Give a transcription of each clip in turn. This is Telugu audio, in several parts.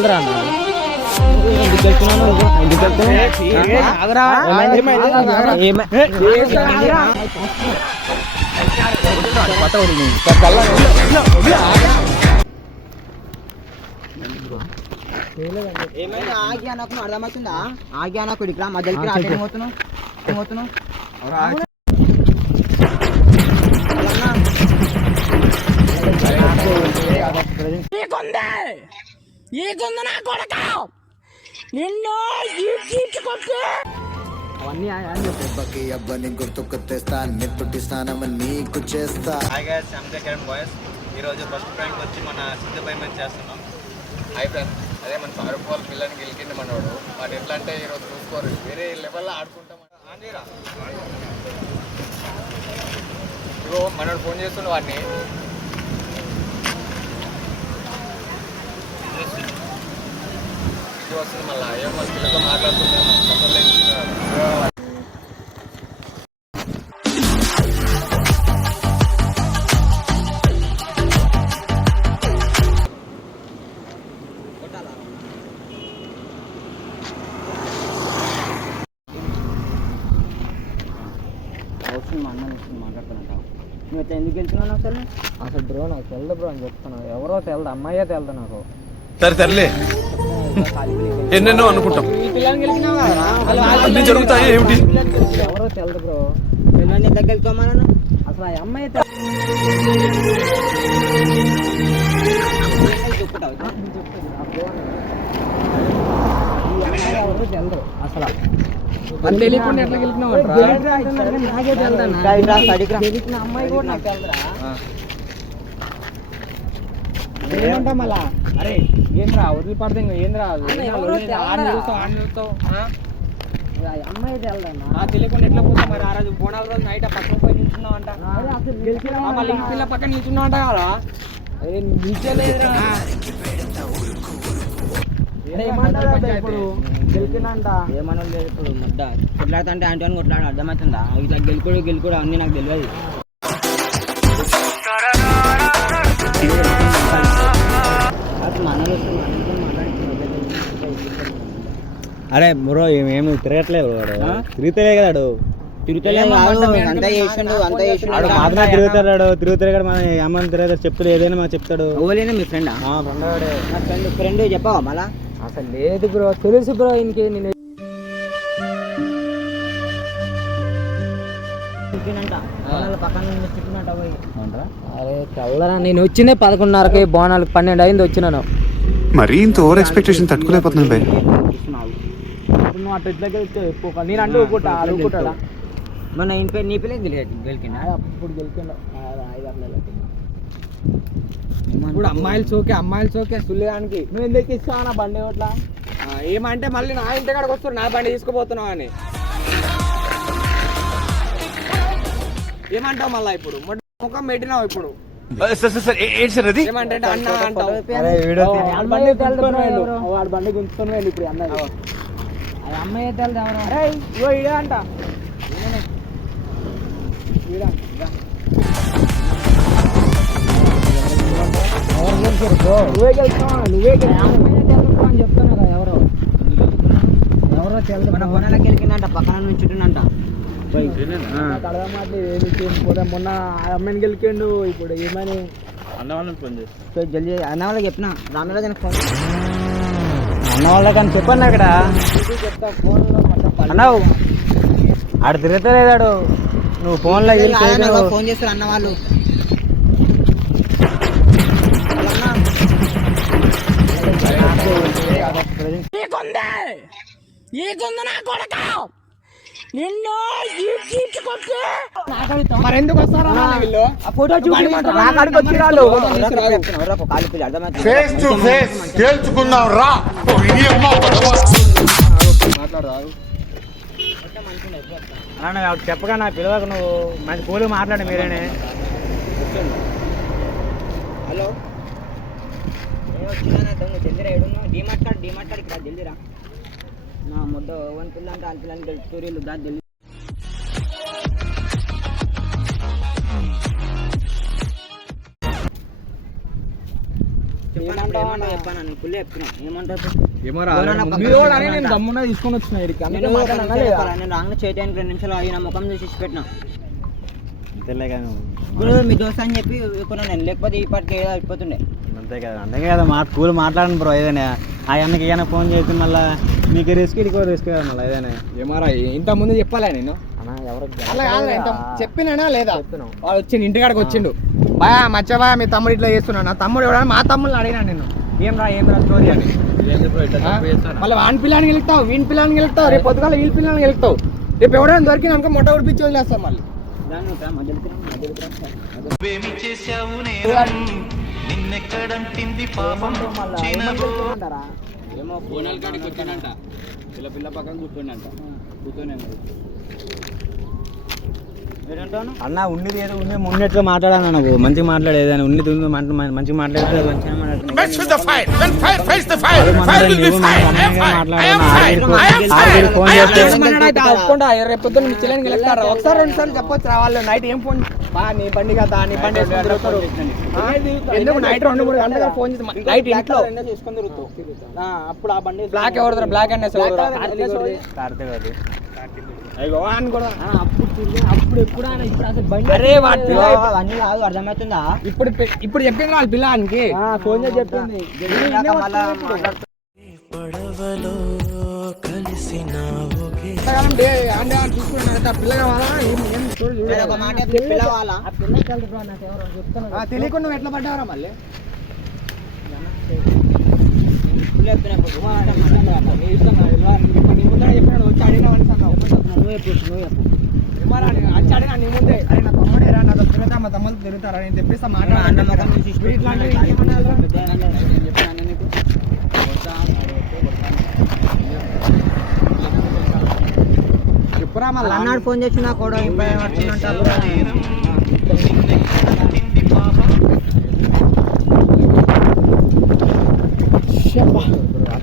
తెలరా ఏమైనా ఆగి అనకు అర్థమవుతుందా ఆగి అనకు ఇక్కడ మధ్యలోకి ఏమవుతున్నావు అటు పోతున్నావు ఎటు పోతున్నావు అవన్నీ అని చెప్పు. దెబ్బకి అబ్బని గుర్తుకు తెస్తా నెత్తుటి స్నానం నీకు చేస్తా. కిరణ్ బాయ్స్ ఈరోజు ఫస్ట్ ప్రాంక్ వచ్చి మన సిద్ధ పైమెంట్ చేస్తున్నాం. ఫ్రెండ్స్ అదే మన ఫారూక్ బాల్ పిల్లని గెలికింది మనోడు. వాడు ఎట్లా అంటే ఈరోజు చూసుకోరు. వేరే లెవెల్లో ఆడుకుంటాం ఆంజీరా ఇగో మనోడు ఫోన్ చేస్తుండే వాడిని. ఇది వస్తుంది మళ్ళీ మన మా అన్న వస్తుంది మాట్లాడుతున్నా నువ్వు ఎందుకు వెళ్తున్నావు అసలు? అసలు బ్రో నాకు తెలదు బ్రో అని చెప్తాను ఎవరో తెలదు అమ్మాయే తెలదు నాకు. సరే సర్లే ఎన్నెన్నో అనుకుంటాం అన్ని జరుగుతాయి ఏమిటి ఎవరో తెలదు బ్రో పిల్లల్ని దగ్గరికి అసలు ఆ అమ్మాయి అసలు తెలియకుండా ఎట్లా నాకే తెలదన్నా గెలిచిన అమ్మాయి కూడా నాకు తెలదురా ఏమంటా మళ్ళా అరే ఏంద్రా వదిలిపడతాం ఏంద్రా? అన్న, ఎవరో ఆడిని తెలవరా? చూస్తావు ఆడిని చూస్తావు? ఆ? ఆ అమ్మాయి తెలదన్నా ఆ తెలియకుండా ఎట్లా పోతాం మరి? ఆ రోజు బోనాల రోజు నైట్ పక్కన పోయి నిల్చున్నావు అంట మళ్ళీ పిల్ల పక్కన నిల్చున్నావు అంట కదా నిల్చోలేదురా. ఇప్పుడు? గెలిచినంట. ఏమన్నా లేదు ఇప్పుడు? ముద్ద. కొట్లాడుతుంటే ఆంటీ అని కొట్లాడు అర్థమవుతుందా? ఇట్లా గెలుకుడు గెలుకుడు అన్నీ నాకు తెలియదు. అరే బ్రో ఏమేమి తిరగట్లేదు వాడు? తిరుగుతలే కదా తిరుగుతాడు తిరుగుతాడు మన ఏమని తిరుగుతాడు చెప్తాడు ఏదైనా మాకు చెప్తాడు. ఓలేనా మీ ఫ్రెండా? ఆ, ఫ్రెండ్ ఫ్రెండ్ ఫ్రెండ్ చెప్పావా మళ్ళా? అసలు లేదు బ్రో తెలుసు బ్రో ఇంకే నేను తెల్లరా నేను వచ్చిందే పదకొండున్నరకి బోనాలకు పన్నెండు అయింది వచ్చినాను. మరీ ఇంత ఓవర్ ఎక్స్పెక్టేషన్ తట్టుకోలేకపోతున్నాను నువ్వు అటు ఇట్లా నేను అంటూ ఊరుకుంటా మన ఇంటి పేరు నీ పిల్లే గెలికినా అప్పుడు గెలిచిండు ఇప్పుడు అమ్మాయిలు చోకే అమ్మాయిలు చోకే సుల్లిదానికి. నువ్వు ఎందుకు ఇస్తావు నా బండి ఓట్ల ఏమంటే మళ్ళీ నా ఇంటి కాడికి వస్తారు నా బండి తీసుకుపోతున్నావు అని. ఏమంటావు మళ్ళీ ఇప్పుడు? ముఖం పెట్టినావు ఇప్పుడు. సార్ సార్ సార్ ఏంటి సార్ అది? ఏమంటే అన్న అంటావు. వాడి బండి ఇప్పుడు అన్నది అది అమ్మాయి ఎవరో అరే ఇగో ఇడే అంట. నువ్వే గెలుస్తావా? నువ్వే గెలుస్తావు? అని చెప్తాను కదా ఎవరో. ఎవరో తెలదు. మన గెలికిందంట పక్కన నుంచి చుట్టూనంట పోతే మొన్న ఆ అమ్మాయిని గెలికిండు ఇప్పుడు ఏమని? అన్న వాళ్ళని ఫోన్ చేసి. సో జల్దీ అన్న వాళ్ళకి చెప్పిన రామరాజు ఫోన్ అన్న వాళ్ళకని చెప్పండి అక్కడ అన్నావు. ఆడు తిరుగుతలేదాడు. నువ్వు ఫోన్లో ఫోన్ చేస్తారు అన్న వాళ్ళు. మరి ఎందుకు వస్తారా వీళ్ళు? ఆ ఫోటో చూపించమంటారా? నా కాడికి వచ్చి రాళ్ళు. ఎవరో కాలు పిల్ల అర్థమవుతుంది ఫేస్ టు ఫేస్ తేల్చుకుందాం. రా. అన్న చెప్పగా నా పిల్లలకు నువ్వు. మంచి కూలి మాట్లాడు మీరేనే. హలో? ఏడున్నా డిమార్ట్ కార్డ్ డిమార్ట్ కార్డ్ ఇక్కడ జల్దిరా. దమ్మున తీసుకొని వచ్చిన ఇక్కడికి అందుకే నేను మాట్లాడనా ఒకరిని లేదా? చెప్పాలా? నేను రాంగ్ చేయడానికి రెండు నిమిషాలు ముఖం చూసి పెట్టినా అంతేలే కదా ఇప్పుడు మీ దోస్త్ అని చెప్పి లేకపోతే ఈ పాటికి అయిపోతుండే. అంతే కదా అంతే కదా మా కూల్ మాట్లాడండి బ్రో ఏదైనా. ఆ అన్నకి ఏదైనా ఫోన్ చేసి మళ్ళీ మీకు రిస్క్ ఇదికో రిస్క్ కదా మళ్ళీ ఏదైనా. ఏమారా ఇంత ముందు చెప్పాలా నేను అలా కాదురా, ఇంత చెప్పినానా లేదా? వాడు వచ్చిండు ఇంటికాడికి వచ్చిండు. బాయా మచ్చబా మీ తమ్ముడు ఇట్లా చేస్తున్నాడు. నా తమ్ముడు ఎవడా? మా తమ్ముడు అడిగినా నేను ఏం రా ఏం రా స్టోరీ అని? మళ్ళీ వాని పిల్లని గెలుస్తావు వీని పిల్లని గెలుస్తావు. రేపు పొద్దుగాల వీళ్ళ పిల్లని గెలుస్తావు. రేపు ఎవడైనా దొరికిన అనుకో మొట్ట ఉడిపించి వదిలేస్తాం మళ్ళీ. రా. ఏమో బోనాల కాడికి వచ్చిందంట పిల్ల పిల్ల పక్కన కూర్చోండంట. కూర్చొని ఏడంటావు అన్న ఉన్నది ఏదో ఉంది ఉన్నట్లు మాట్లాడాను నువ్వు? మంచిగా మాట్లాడు ఏదైనా. ఉన్నది ఉంది మంచి మంచిగా మాట్లాడితే ఒకసారి రెండు సార్లు చెప్పొచ్చు రా వాళ్ళు. నైట్ ఏం ఫోన్ బా నీ బండి కదా నీ బండి వేసుకొని తిరుగుతారు. ఆ, ఎందుకు? నైట్ రెండు మూడు గంటలకు ఫోన్ చేసి నైట్ ఇంట్లో. చేసుకొని తిరుగుతావు ఆ, అప్పుడు ఆ బండి బ్లాక్ ఎవరు బ్లాక్ అండ్ కార్తీక్ అది అయ్యో అని కూడా అప్పుడు ఎప్పుడు ఆయన ఇప్పుడు అసలు బండి అరే వాడి పిల్ల ఓ, అవన్నీ కాదు అర్థమవుతుందా? ఇప్పుడు ఇప్పుడు చెప్పింది వాళ్ళ పిల్లానికి ఫోన్ చేసి చెప్పింది. తెలియకుండా నువ్వు ఎట్లా పడ్డావరా మళ్ళీ ముందర చెప్పినాడు వచ్చి అడిగినావని అన్నావు. నువ్వు చెప్పు నువ్వు చెప్పు తమ్ముడు తిరుగుతారా నేను మాట్లాడాలి ఇట్లాంటివి. చెప్పురా మళ్ళీ. అన్నాడు ఫోన్ చేసి నా కూడా ఇప్పుడు వచ్చిందంటారు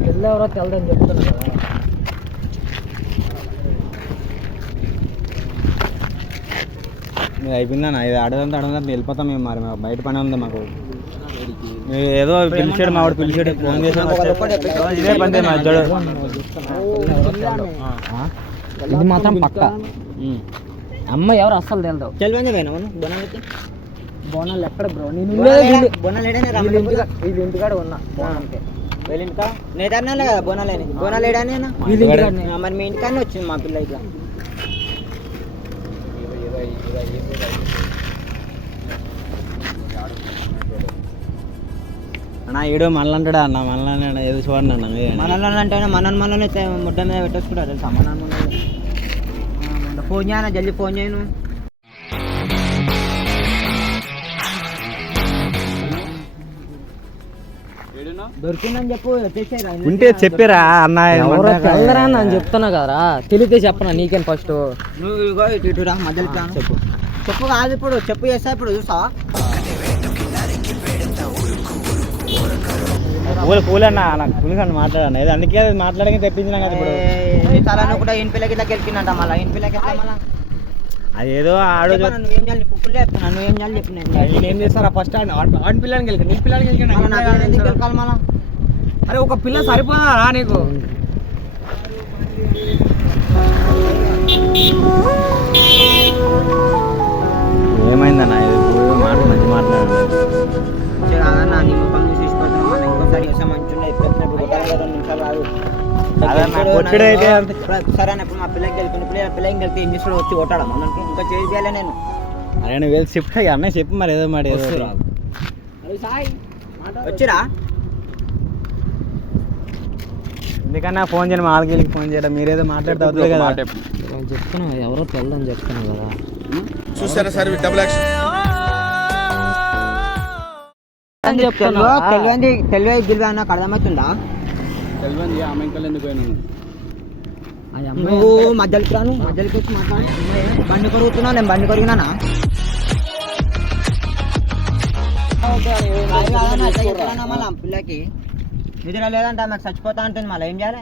పిల్ల ఎవరో తెలదని చెప్తున్నా కదా. మీరు అయిపోయిందన్న ఇది అడగంతా అడగంతా వెళ్ళిపోతాం మేము మరి. మాకు బయట పని ఉంది మాకు. మీరు ఏదో పిలిచాడు మా వాడు పిలిచాడు ఫోన్ ఇదే పని మా ఇద్దరు ఇది మాత్రం పక్క. అమ్మాయి ఎవరు అస్సలు తెలదు. బోనాలు ఎక్కడ బ్రో? నేను బొనాలు ఏడనే వీళ్ళ ఇంటికా వీళ్ళ ఇంటికాడ ఉన్నా. బోనాలకి. వెళ్ళింకా నేతన్నాలే కదా బోనాలేని? బోనాలు వీళ్ళ ఆ, మరి మీ ఇంటికాడనే వచ్చింది మా పిల్ల ఇట్లా. అన్న ఈడో మళ్ళీ అంటాడా అన్న? మళ్ళీ ఏదో చూడండి అన్న మీరే. మనల్ని అంటే మనల్ని మనల్ని ముడ్డ మీద పెట్టేసుకుంటారు తెలుసా? మన ఫోన్ చేయనా జల్దీ ఫోన్ చేయను దొరికిందని చెప్పు ఉంటే చెప్పిరా అన్న ఎవరో అని చెప్తున్నా కదరా. తెలితే చెప్పనా నీకేం ఫస్ట్ నువ్వు ఇగో ఇటు ఇటు రా మధ్యలో చెప్పు. చెప్పు కాదు ఇప్పుడు చెప్పు చేస్తా ఇప్పుడు చూసావా పూల పూలన్న నాకు పులిసన్న మాట్లాడన్న. ఇది అందుకే అది మాట్లాడక తెప్పించినా కదా ఇప్పుడు. నీ తలను కూడా ఇన్పిల్లకి ఇట్లా గెలికిందంట మళ్ళీ ఇన్పిల్లకి ఎట్లా మళ్ళీ. అది ఏదో ఆడో ఏం చేస్తారా? ఫస్ట్ ఆడి పిల్లని గెలిచి నీ గెలకాలి మళ్ళా అరే ఒక పిల్ల సరిపోదా రా నీకు? ఏమైందన్న? ఇది మాట మంచి మాట్లాడాలి ఇప్పుడు సరే అన్న, ఇప్పుడు మా పిల్లకి గెలుపుని పిల్లకి పిల్లకి గెలితే ఏం చేస్తాడు వచ్చి కొట్టాడా మనకి ఇంకా చేసి చేయాలి నేను. అరే నువ్వు వెళ్ళి చెప్పు అన్నయ్య చెప్పు మరి ఏదో మాట ఏదో. వచ్చిరా? ఎందుకన్నా ఫోన్ చేయడం వాళ్ళకి ఫోన్ చేయడం మీరేదో మాట్లాడితే అవుతుంది కదా. నేను చెప్తున్నా ఎవరో తెలదని చెప్తున్నా కదా. చూసారా సార్ డబుల్ యాక్షన్ తెలియంది తెలివై గిల్వా నాకు అర్థమవుతుందా? తెలియంది ఆమె ఇంకా ఎందుకు పోయినాను. ఆ అమ్మాయి నువ్వు మధ్యలోకి రాను మధ్యలోకి వచ్చి మాట్లాడు బండి కొరుగుతున్నా నేను బండి కొరిగినానా కాదు కాదన్న, అట్లా చెప్తానన్నా మళ్ళా పిల్లకి నిద్ర లేదంట నాకు చచ్చిపోతా అంటుంది మళ్ళీ ఏం చేయాలి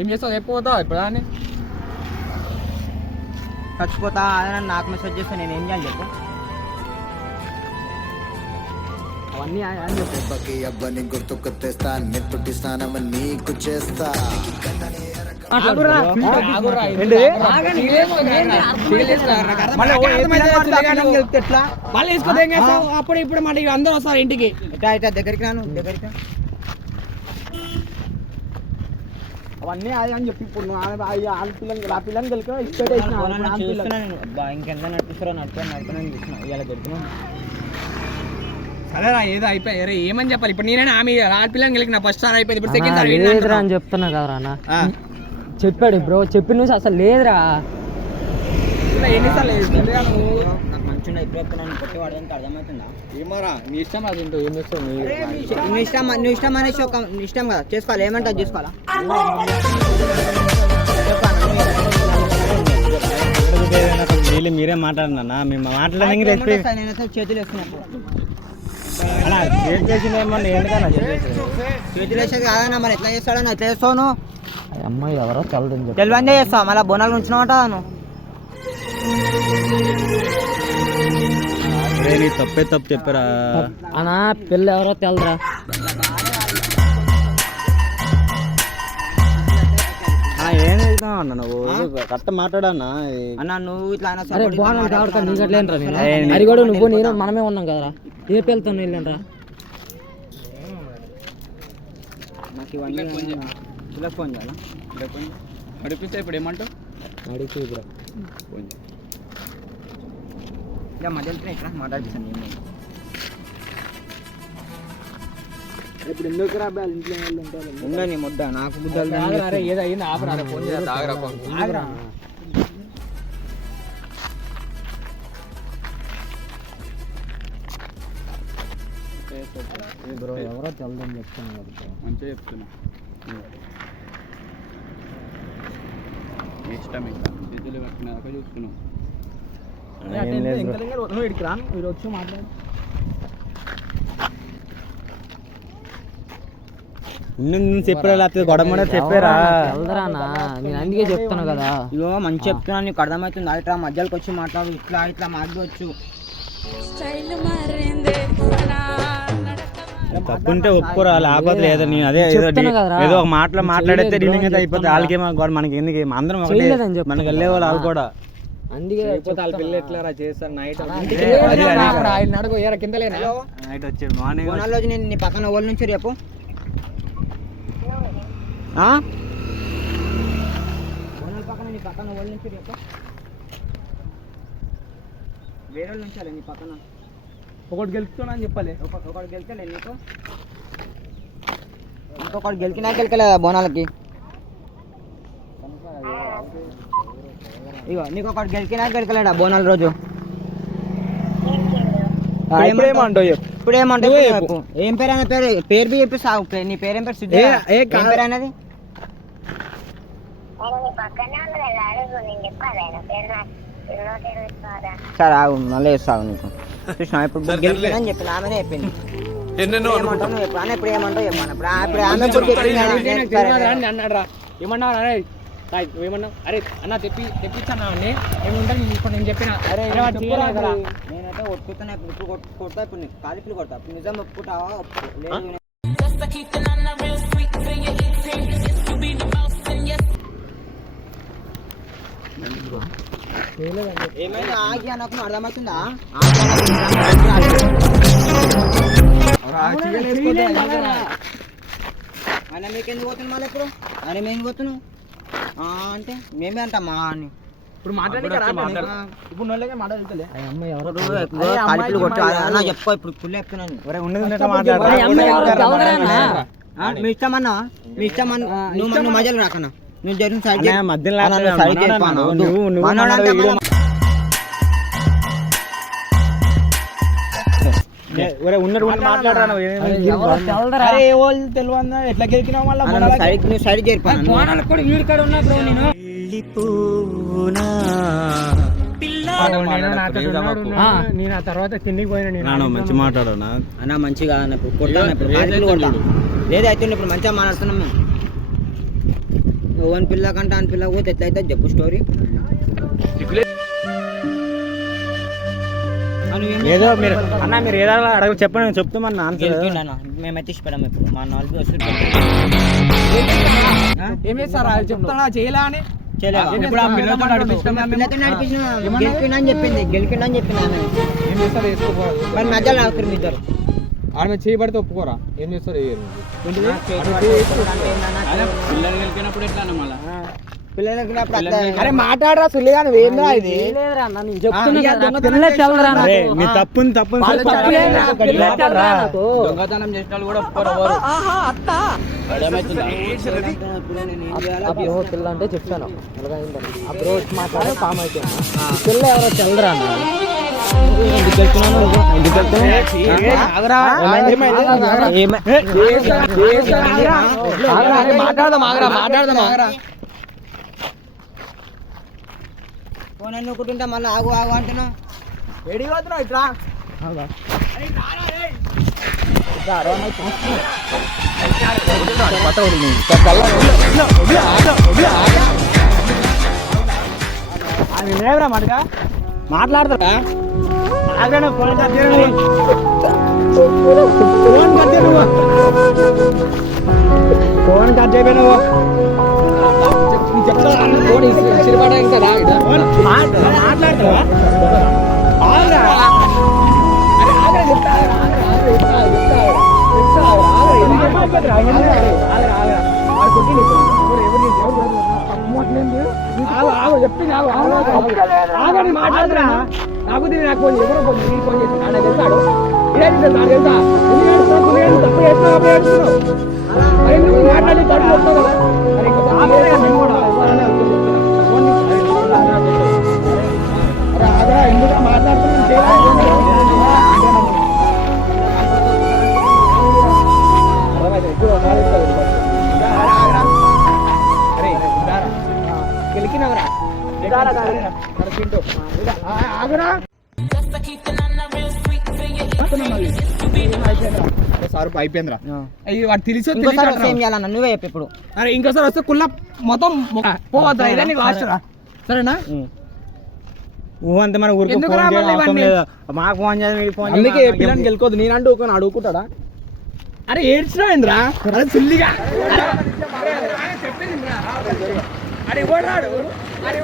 ఏం చేస్తావు చెప్పిపోతావు ఇప్పుడు అని చచ్చిపోతా అదే నాకు మెసేజ్ చేస్తే నేను ఏం చేయాలి చెప్పు అవన్నీ అని చెప్పు దెబ్బకి అబ్బని గుర్తుకు తెస్తా నెత్తుటి స్నానం నీకు చేస్తా అప్పుడు ఇప్పుడు మళ్ళీ అందరూ వస్తారు ఇంటికి. దగ్గరికి రాను దగ్గరికి. అవన్నీ అది అని చెప్పి ఇప్పుడు ఆ- పిల్లని గెలిక అబ్బా ఇంకెంత నడిపిస్తారో నడుపుకొని నడుపుకొని చూస్తున్నా. ఇవాళ సరేరా ఏదో అయిపోయి ఏమని చెప్పాలి? ఇప్పుడు నేనే ఆమె ఆడపిల్లని గెలికిన ఫస్ట్ సార్ అయిపోయింది. ఇప్పుడు సెకండ్ సార్ అని చెప్తున్నా కదరా చెప్పాడు బ్రో చెప్పిన నుంచి అసలు లేదురా. ఎన్నిసార్లు నాకు మంచిగా ఇప్పుడు చెప్తున్నాను కొట్టి వాడడానికి అర్థమవుతుందా? ఏమోరా నీ ఇష్టం అది ఏంటో ఏం చేస్తావు? నీ నువ్వు ఇష్టం నువ్వు ఇష్టం అనేసి ఒక ఇష్టం కదా చేసుకోవాలి ఏమంటావు చేసుకోవాలా? వీళ్ళు మీరే మాట్లాడినా మేము మాట్లాడడానికి చేతులు వేసుకున్నప్పుడు అలా ఎందుకన్నా చేతులు వేసేది? కాదన్నా మరి ఎట్లా చేస్తాడని ఎట్లా చేస్తావు అమ్మాయి ఎవరో తెలదని చెప్పి. తెలివందే చేస్తావు? మళ్ళీ బోనాలు ఉంచినమాట నువ్వు. తప్పే తప్పు చెప్పారా? అనా పిల్ల ఎవరో తెలరా ఆ, ఏం వెళ్తావు అన్న నువ్వు? కరెక్ట్ మాట్లాడన్నా అన్న నువ్వు ఇట్లా అరే కాబట్టి నేను? అది కూడా నువ్వు నేను మనమే ఉన్నాం కదరా. ఏ పిల్లతో వెళ్ళానరా నాకు ఇవన్నీ ఇలా ఫోన్ చేయాలా నడిపిస్తే ఇప్పుడు ఏమంటావు అడిగి బ్రో ఇలా మధ్యలో ఇట్లా మాట్లాడిస్తాను నేను ఇప్పుడు ఎందుకు రా బ్యాల్ ఇంట్లో వాళ్ళు ఉంటారు ఉందా నీ ముద్ద నాకు ముద్దలు అరే ఏదో అయింది ఆపరా అరే ఫోన్ ఆగరా ఫోన్ ఆగరా బ్రో ఎవరో తెలదని చెప్తాను కదా. మంచిగా చెప్తున్నా ఇష్టం ఇంకా పట్టినాక bro. నువ్వు ఇక్కడికి మీరు వచ్చి మాట్లాడు. నువ్వు చెప్పారా? లేకపోతే అన్న. నేను అందుకే చెప్తాను కదా. ఇగో మంచి చెప్తున్నాను నీకు అర్థమవుతుంది. అట్లా మధ్యలోకి వచ్చి మాట్లాడు ఇట్లా ఇట్లా మాట్లాడవచ్చు స్టైల్ మారిందే తప్పుంటే ఒప్పుకోరా లేకపోతే లేదా నేను అదే ఏదో. ఏదో ఒక మాటలో మాట్లాడితే డీలింగ్ అయితే అయిపోతుంది. వాళ్ళకి మనకి ఎందుకు? అందరం ఒకటే. మనకి వెళ్ళే వాళ్ళు వాళ్ళు కూడా. అందుకే వాళ్ళ పిల్ల ఎట్లా రా చేస్తారు? నైట్. ఆయన ఏరా కింద లేనా? నైట్ వచ్చాడు మార్నింగ్ బోనాల్లో నేను నీ పక్కన వాళ్ళ నుంచి రేపు. పక్కన నీ పక్కన వాళ్ళ నుంచి రేపు. వేరే వాళ్ళు ఉంచాలి నీ పక్కన. ఒకటి గెలుపుతున్నా అని చెప్పాలి. ఒక ఒకటి గెలిచలే నీకు ఇంకొకటి గెలిచినా గెలికలేదా బోనాలకి? ఇగో నీకు ఒకటి గెలిచినా గెలికలేడా బోనాల రోజు? ఆ, ఇప్పుడు ఏమంటావు? చెప్పు. ఇప్పుడు ఏమంటావు? నువ్వే ఇప్పుడు చెప్పు. ఏం పేరు అనే పేరు పేరు బి చెప్పి సాగు నీ పేరేం పేరు సిద్ధు ఏ, ఏ ఏం. పేరు అనేది సరే ఆగు మళ్ళీ ఇస్తావు నీకు. కృష్ణ ఇప్పుడు గెలిచినా అని చెప్పి ఆమెనే చెప్పింది. ఎన్నెన్నో ఏమంటావు నువ్వు ఆమె ఇప్పుడు ఏమంటావు చెప్పాను ఇప్పుడు ఇప్పుడు ఆమె ఇప్పుడు చెప్పింది. అన్నాడు రా. ఏమన్నావు అరే నువ్వేమన్నావు? అరే అన్న తెప్పి తెప్పించాను అన్నీ ఏముంటే ఇప్పుడు నేను చెప్పిన. అరే నేనైతే ఒప్పుకుతున్నా ఇప్పుడు కొడతా ఇప్పుడు నీకు కాలిపులు కొడతా. ఇప్పుడు నిజం ఒప్పుకుంటావా? ఒప్పుకో. లేదు ఏమైనా ఆగి అనకు అర్థమవుతుందా ఆయన మీకు ఎందుకు పోతుంది మళ్ళీ ఇప్పుడు? ఆయన మేము పోతున్నావు ఆ, అంటే మేమే అంటాం మా అని. ఇప్పుడు మాట్లాడి ఇప్పుడు చెప్పుకో ఫుల్ చెప్తున్నాను. మీ ఇష్టం అన్నా? మీ ఇష్టం అన్న నువ్వు నువ్వు మధ్యలో రాకన్నా నువ్వు జరిగిన సైడ్ మధ్యలో నువ్వు ఉన్నట్టు మాట్లాడరా తెలియదు ఎట్లా గెలికినావు మళ్ళీ సైడ్ సైడ్ చేరిపోయాను కూడా వీడి కాడ ఉన్నా బ్రో నేను. ఆ. నేను ఆ తర్వాత కిందికి పోయినా నేను. మంచి మాట్లాడనా అన్న. మంచిగా అన్న ఇప్పుడు లేదు అయితే ఇప్పుడు మంచిగా మాట్లాడుతున్నాం మేము నువ్వు అని పిల్ల కంటే అని పిల్ల పోతే ఎట్లయితే చెప్పు స్టోరీ ఏదో మీరు అన్న మీరు ఏదో అడగ చెప్పండి నేను చెప్తామన్న ఆన్సర్ గెలిపిండన్న మేమైతే ఇష్టపడాము ఇప్పుడు. మా నాలుగు వస్తుంది ఏం చేస్తారా? చెప్తాడా? చేయలే అని? చెప్పింది. గెలిపిండ అని చెప్పింది మరి మధ్యలో ఆఖరి మీ ఇద్దరు. ఆడ మీద చేయబడితే ఒప్పుకోరా? ఏం చేస్తారు? పిల్లలు ఎట్లా మళ్ళా? అరే మాట్లాడరా సుల్లి కానీ ఏంద్రా ఇది? తప్పుని తప్పుని? దొంగతనం చేసిన కూడా పిల్ల అంటే చెప్తాను. అప్పుడు వచ్చి మాట్లాడే పాము అయితే. పిల్ల ఎవరో ఎందుకు మాట్లాడదాం ఆగరా మాట్లాడదాం ఆగరా ఫోన్ అన్ని ఒకటి మళ్ళీ ఆగు ఆగు అంటున్నా ఎడి పోతున్నావు ఇట్లా మాట్లాడతారా? మటుగా మాట్లాడతారా ఆగరా, ఫోన్ కట్ చేయరా నువ్వు. ఫోన్ కట్ చేయరా నువ్వు. ఫోన్ మాట్లాడతావా ఆగరా. ఆగరా చెప్తా ఆగరా, చెప్తా, ఆగరా. ఆగరా, ఆగరా, చెప్పింది ఆగని మాట్లాడరా నాకు తెలియదు, నాకు ఫోన్ ఎవరో ఫోన్ నీకు ఫోన్ చేసి ఆయన వెళ్తాడు ఇదేంటి తెలుసా నాకు తెలుసా తప్పు చేస్తున్నావు మరి నువ్వు మాట్లాడి తప్పు అయిపోయిందిరా. అయ్యి వాడు తెలిసి ఇంకోసారి వస్తే ఏం చేయాలన్న నువ్వే చెప్పు ఇప్పుడు. అరే ఇంకోసారి వస్తే కుళ్ళ మొత్తం పోవద్దురా ఇదే నీకు లాస్ట్ రా. సరేనా? ఊహ అంతే మన ఊరికి మాకు ఫోన్ చేయాలి ఫోన్ అందుకే చేయాలి, పిల్లని నాకేం- గెలుకోదు నేను అంటూ ఒక అడుగుకుంటాడా? అరే ఏడ్చినాయండిరా అరే సిల్లిగా. అరే ఇవ్వడాడు అరే